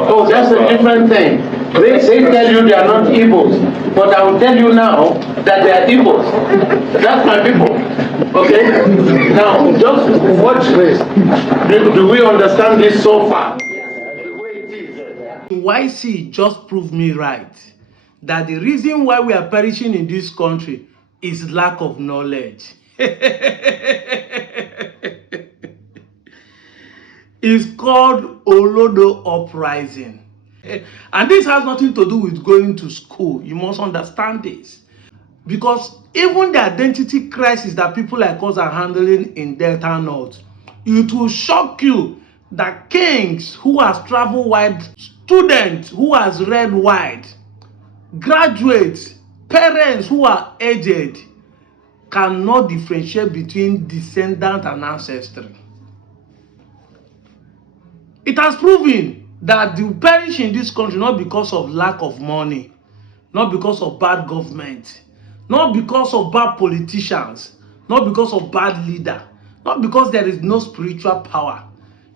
Oh, that's a different thing. They tell you they are not Igbos, but I will tell you now that they are Igbos. That's my people. Okay? Now, just watch this. Do we understand this so far? YC just proved me right that the reason why we are perishing in this country is lack of knowledge. It's called Olodo uprising. And this has nothing to do with going to school. You must understand this. Because even the identity crisis that people like us are handling in Delta North, it will shock you that kings who has traveled wide, students who has read wide, graduates, parents who are aged, cannot differentiate between descendant and ancestry. It has proven that the perish in this country not because of lack of money, not because of bad government, not because of bad politicians, not because of bad leader, not because there is no spiritual power.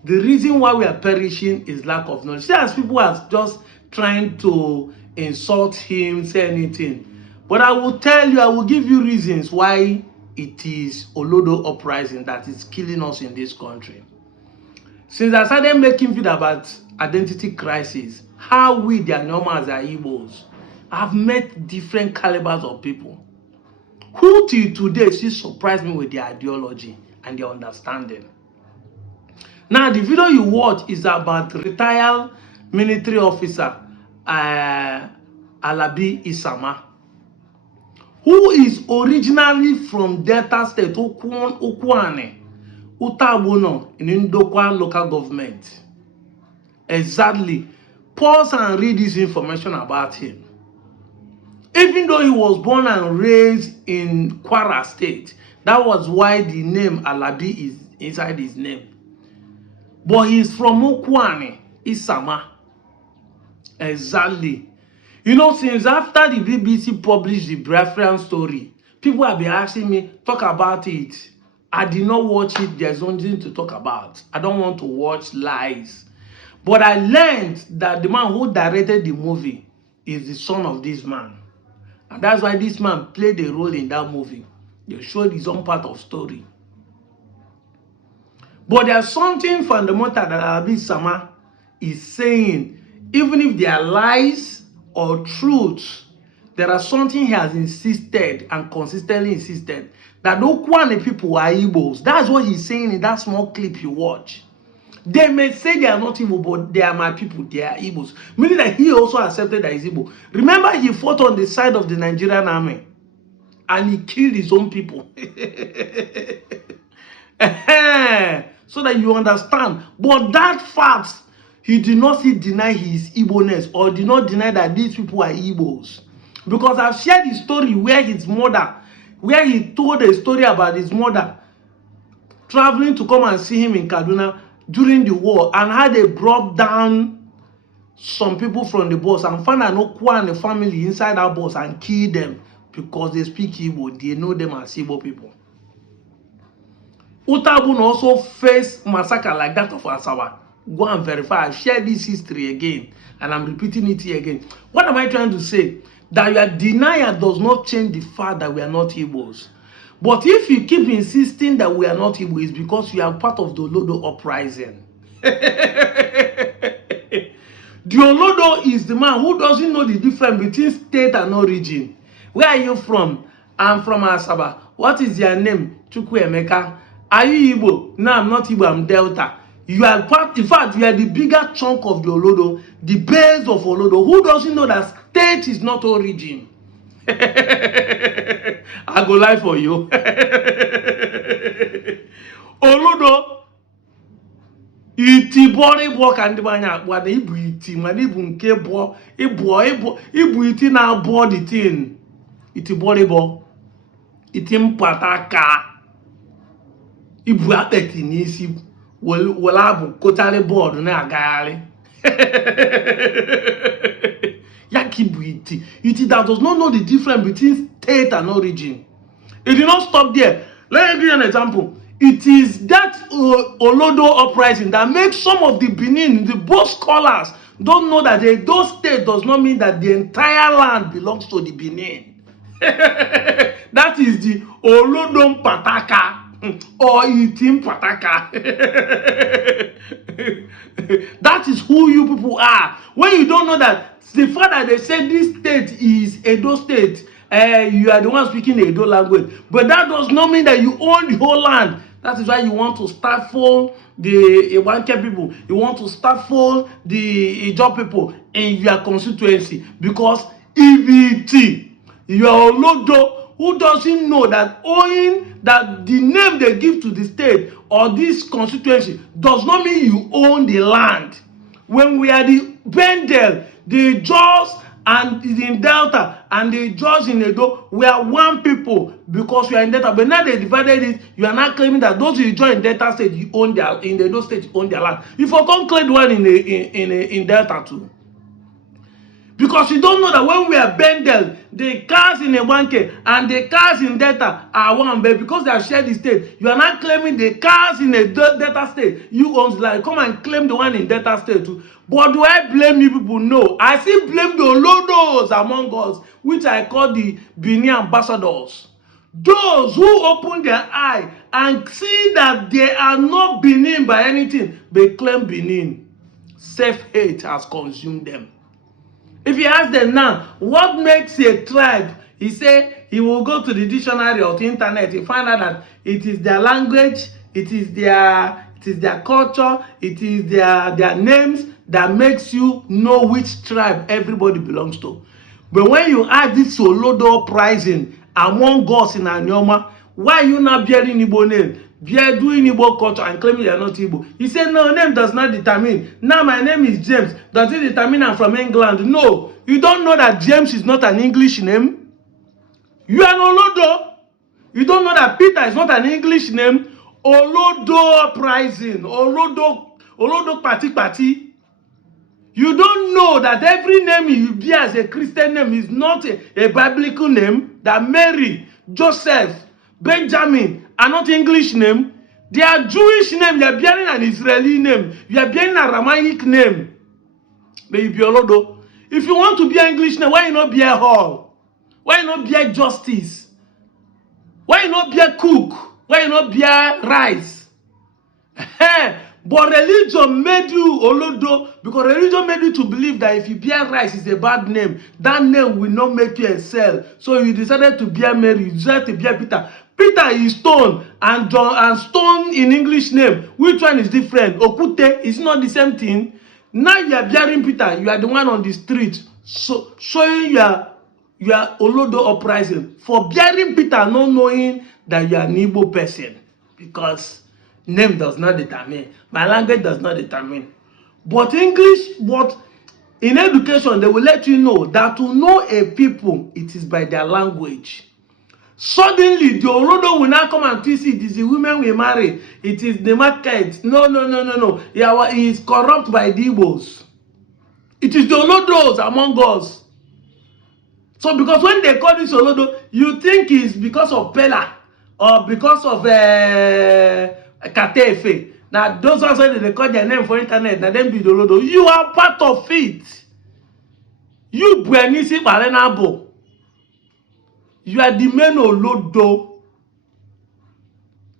The reason why we are perishing is lack of knowledge. See, as people are just trying to insult him, say anything. But I will tell you, I will give you reasons why it is Olodo uprising that is killing us in this country. Since I started making video about identity crisis, how we, the Anioma as Igbos, have met different calibers of people who till today still surprise me with their ideology and their understanding. Now, the video you watch is about retired military officer Alabi Isama, who is originally from Delta State, Ukwuani, Utabono, in Ndokwa local government. Exactly. Pause and read this information about him. Even though he was born and raised in Kwara State, that was why the name Alabi is inside his name. But he's from Ukwuani, Isama. Exactly. You know, since after the BBC published the Biafran story, people have been asking me, talk about it. I did not watch it. There's nothing to talk about. I don't want to watch lies. But I learned that the man who directed the movie is the son of this man. And that's why this man played a role in that movie. They showed his own part of story. But there's something fundamental that Alabi Isama is saying. Even if they are lies or truths, there are something he has insisted and consistently insisted that Ukwuani people are Igbos. That's what he's saying in that small clip you watch. They may say they are not Igbo, but they are my people. They are Igbos. Meaning that he also accepted that he's Igbo. Remember, he fought on the side of the Nigerian army and he killed his own people. So that you understand. But that fact, he did not still deny his Igbo-ness or did not deny that these people are Igbos. Because I've shared the story where his mother, where he told a story about his mother traveling to come and see him in Kaduna during the war and how they brought down some people from the bus and found an Ukwuani family inside that bus and killed them because they speak Igbo. They know them as Igbo people. Utabun also faced massacre like that of Asawa. Go and verify. I've shared this history again and I'm repeating it here again. What am I trying to say? That your denial does not change the fact that we are not Igbos. But if you keep insisting that we are not Igbo, it's because you are part of the Olodo uprising. The Olodo is the man who doesn't know the difference between state and origin. Where are you from? I'm from Asaba. What is your name? Chukwuemeka. Are you Igbo? No, I'm not Igbo, I'm Delta. You are part, in fact, you are the bigger chunk of the Olodo, the base of Olodo. Who doesn't know that state is not origin? I go lie for you. Olodo iti bori bo ka ndi banya agba na ibu iti ma ibu nke bo ibu iti na bo the thing iti bori bo iti mpata ka ibu apeti n'isi wala bu kotale board na agagharị. Iti that does not know the difference between state and origin. It did not stop there. Let me give you an example. It is that Olodo uprising that makes some of the Benin, the both scholars, don't know that the Edo state does not mean that the entire land belongs to the Benin. That is the Olodom Pataka or Itim Pataka. That is who you people are. When you don't know that, the fact that they say this state is Edo state, you are the one speaking the Edo language, but that does not mean that you own the whole land. That is why you want to stifle the Iwanke people. You want to stifle the Ijaw people in your constituency, because EVT, your Olodo, who doesn't know that owing that the name they give to the state or this constituency does not mean you own the land. When we are the Bendel, the Jaws and in Delta and the Jaws in Edo, we are one people because we are in Delta. But now they divided it. You are not claiming that those who join Delta state, you own their, in the Edo state, you own their land. You can't claim one in Delta too. Because you don't know that when we are Bendel, the cars in Ewanke and the cars in Delta are one, but because they have shared the state, you are not claiming the cars in the Delta state. You own, like, come and claim the one in Delta state too. But do I blame you people? No. I still blame the Olodos among us, which I call the Benin ambassadors. Those who open their eye and see that they are not Benin by anything, they claim Benin. Self-hate has consumed them. If you ask them now, what makes a tribe? He say he will go to the dictionary or the internet. He find out that it is their language, it is their culture, it is their names that makes you know which tribe everybody belongs to. But when you add this Olodo uprising among us in Anioma, why are you not bearing Igbo name? Bear doing Igbo culture and claiming you are not Igbo. He said, no, name does not determine. Now my name is James. Does it determine I'm from England? No. You don't know that James is not an English name? You are an Olodo. You don't know that Peter is not an English name? Olodo uprising. Olodo party. You don't know that every name you bear as a Christian name is not a biblical name? That Mary, Joseph, Benjamin are not English name. They are Jewish name. You are bearing an Israeli name. You are bearing a Ramaic name. But you be Olodo. If you want to be an English name, why you not be a Hall? Why you not be a Justice? Why you not be a Cook? Why you not be a Rice? But religion made you Olodo, because religion made you to believe that if you bear Rice is a bad name, that name will not make you excel. So you decided to bear Mary, you decided to bear Peter. Peter is stone, and John and stone in English name. Which one is different? Okute is not the same thing. Now you are bearing Peter, you are the one on the street, so showing your Olodo uprising for bearing Peter, not knowing that you are an Igbo person, because name does not determine. My language does not determine. But in education, they will let you know that to know a people, it is by their language. Suddenly, the Olodo will now come and twist it is the women we marry. It is the market. No. He is corrupt by the Igbos. It is the Olodos among us. So because when they call this Olodo, you think it's because of Pella or because of Katefe. Now those ones when they call their name for internet, now them be the Olodo. You are part of it. You Buenisi Balenabo. You are the main Olodo.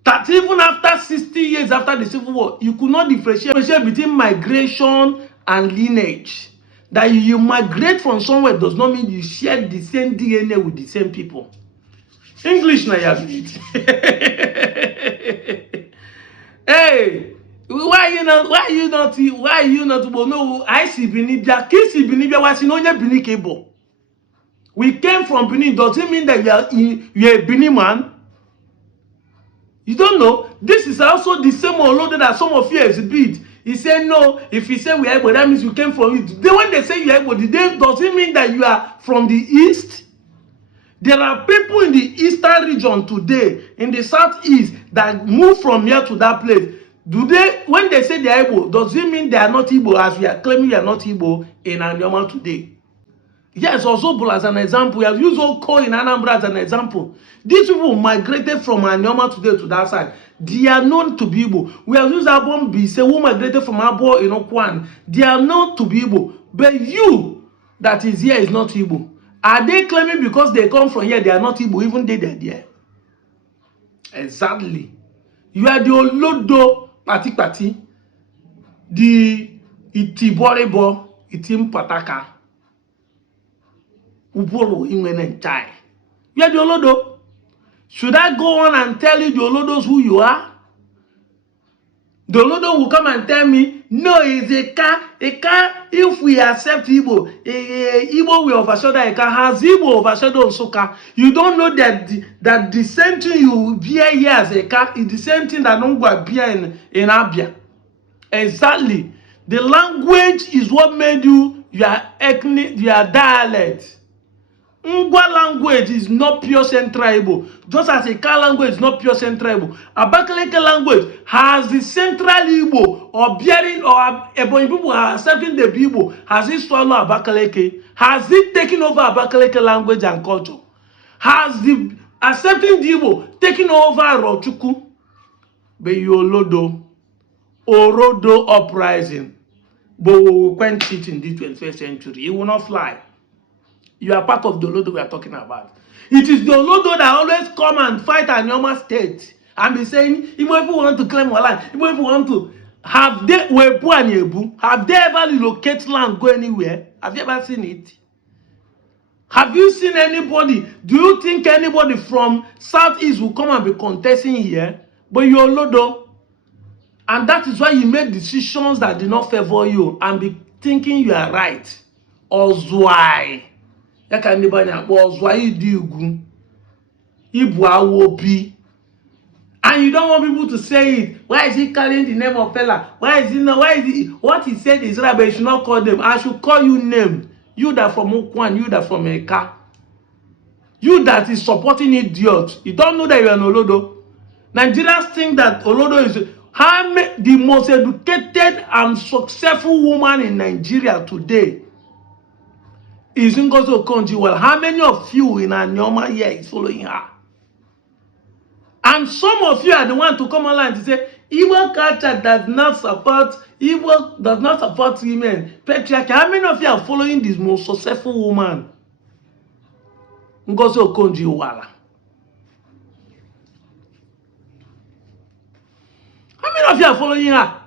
That even after 60 years after the Civil War, you could not differentiate between migration and lineage. That you migrate from somewhere does not mean you share the same DNA with the same people. English na ya bit. Hey, why you not no, I see Benibia, Kisi Benibia was in only Benin Cable. We came from Benin. Does it mean that you are a Benin man? You don't know. This is also the same Olodo that some of you exhibit. He said no. If he said we are Igbo, that means we came from it. Then when they say you are Igbo, does it mean that you are from the east? There are people in the eastern region today, in the southeast, that move from here to that place. When they say they are Igbo, does it mean they are not Igbo as we are claiming we are not Igbo in Anioma today? Yes, Ozobul as an example. We have used Oko in Anambra as an example. These people migrated from Anioma today to that side. They are known to be Igbo. We have used Abon Bise, who migrated from Abo in Ukwuani. They are known to be Igbo. But you that is here is not Igbo. Are they claiming because they come from here, they are not Igbo, even they are there? Exactly. You are the Olodo Pati, the Itiborebo, Itim Pataka. Ubolo Imene Chai. You are the Olodo. Should I go on and tell you the Olodos who you are? The Olodo will come and tell me, no, it's a car. A car, if we accept Igbo, Igbo will overshadow a car. Has Igbo overshadowed Soka? You don't know that the same thing you bear here as a car is the same thing that Nongwa bear in Abia. Exactly. The language is what made you your ethnic, your dialect. Ngwa language is not pure Central Igbo. Just as a Car language is not pure Central Igbo. Abakaleke language has the Central Igbo or bearing or Ebonyi people are accepting the Igbo. Has it swallowed Abakaleke? Has it taken over Abakaleke language and culture? Has the accepting the Igbo taken over Rochukwu? Beyolodo, Orodo uprising. But we will quench it in the 21st century. It will not fly. You are part of the Olodo we are talking about. It is the Olodo that always come and fight Anioma state and be saying, Igbo people want to claim our land. Igbo people want to. Have they ever relocated land, go anywhere? Have you ever seen it? Have you seen anybody? Do you think anybody from Southeast will come and be contesting here? But you're Olodo. And that is why you make decisions that do not favor you and be thinking you are right. Ozwai. And you don't want people to say it. Why is he calling the name of fella? Why is he what he said is right, but you should not call them. I should call you name. You that from Ukwuani, you that from Eka. You that is supporting idiots. You don't know that you are an Olodo. Nigerians think that Olodo is the most educated and successful woman in Nigeria today. Is Ngozi Okonjo-Iweala. How many of you in Anioma here is following her? And some of you are the one to come online to say, Igbo culture does not support women. Patriarchy. How many of you are following this most successful woman? Ngozi Okonjo-Iweala. How many of you are following her?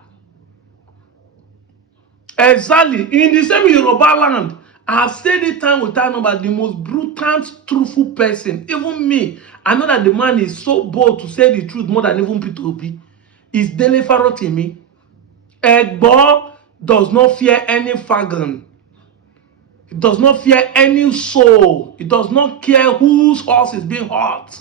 Exactly. In the same Yoruba land, I have said it time with time about the most brutal, truthful person. Even me, I know that the man is so bold to say the truth more than even P2P. Is Dele Farotimi. Egbo does not fear any fagon. It does not fear any soul. It does not care whose horse is being hurt.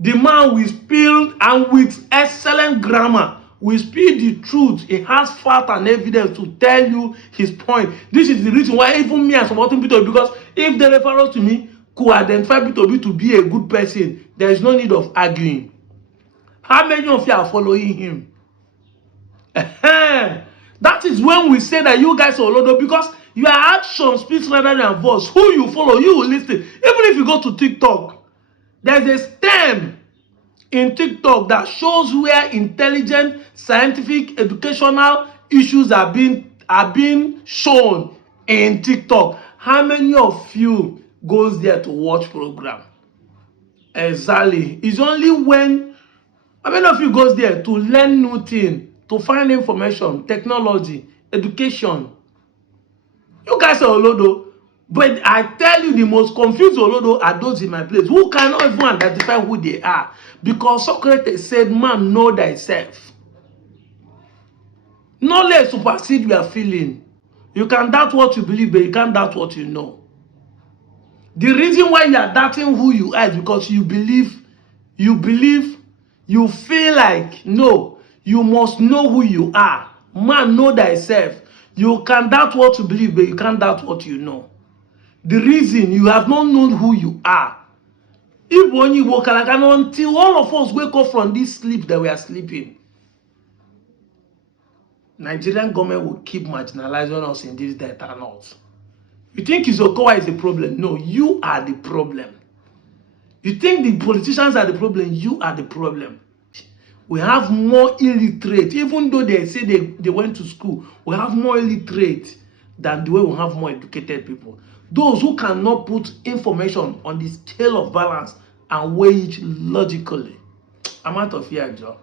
The man will spill, and with excellent grammar, will speak the truth. He has fact and evidence to tell you his point. This is the reason why even me, I'm supporting P2B, because if the referral to me could identify P2B to be a good person, there is no need of arguing. How many of you are following him? That is when we say that you guys are Olodo, because your action speaks rather than voice. Who you follow, you will listen. Even if you go to TikTok, there's a stem in TikTok that shows where intelligent, scientific, educational issues are being shown in TikTok. How many of you goes there to watch program? Exactly. It's only when, how many of you goes there to learn new things, to find information, technology, education? You guys are Olodo. But I tell you, the most confused Olodo are those in my place who cannot even identify who they are. Because Socrates said, man, know thyself. Knowledge supersedes your feeling. You can doubt what you believe, but you can't doubt what you know. The reason why you are doubting who you are is because you feel like, no, you must know who you are. Man, know thyself. You can doubt what you believe, but you can't doubt what you know. The reason you have not known who you are. Until all of us wake up from this sleep that we are sleeping, Nigerian government will keep marginalizing us in this death and not. You think Izokowa is the problem? No, you are the problem. You think the politicians are the problem? You are the problem. We have more illiterate, even though they say they went to school, we have more illiterate than the way we have more educated people. Those who cannot put information on the scale of balance and weigh it logically. I'm out of here, Joe.